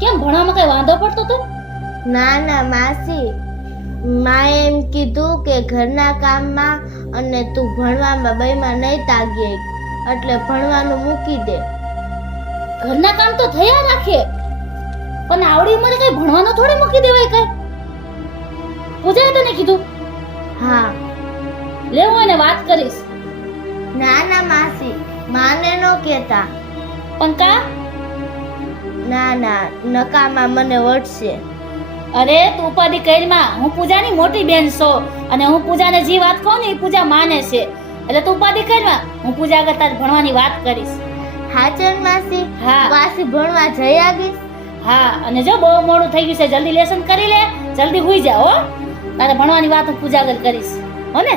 કેમ ભણવામાં કઈ વાંધો પડતો તો? ના ના માસી, માએ એમ કીધું કે ઘરના કામમાં અને તું ભણવામાં બેમાં નહીં તાગી એટલે ભણવાનું મૂકી દે. ઘરના કામ તો થયા રાખે, પણ આવડી ઉંમરે કઈ ભણવાનો થોડી મૂકી દેવાય કઈ. પૂજાએ તને કીધું? હા. લેવું એને વાત કરીશ. ના ના માસી, માને નો કહેતા. પણ કા? ના ના, નકામાં મને વળશે. અરે તું ઉપાધિ કરીમાં, હું પૂજાની મોટી બેન છું અને હું પૂજાને જે વાત કહું ને એ પૂજા માને છે. એટલે તું ઉપાધિ કરીમાં, હું પૂજા આગળ તારી ભણવાની વાત કરીશ. હાચન માસી? હા. પાછી ભણવા જઈ આવીશ. હા, અને જો બહુ મોડું થઈ ગયું છે, જલ્દી લેસન કરી લે, જલ્દી હુઈ જા હો. તારે ભણવાની વાત હું પૂજા આગળ કરીશ, હો ને?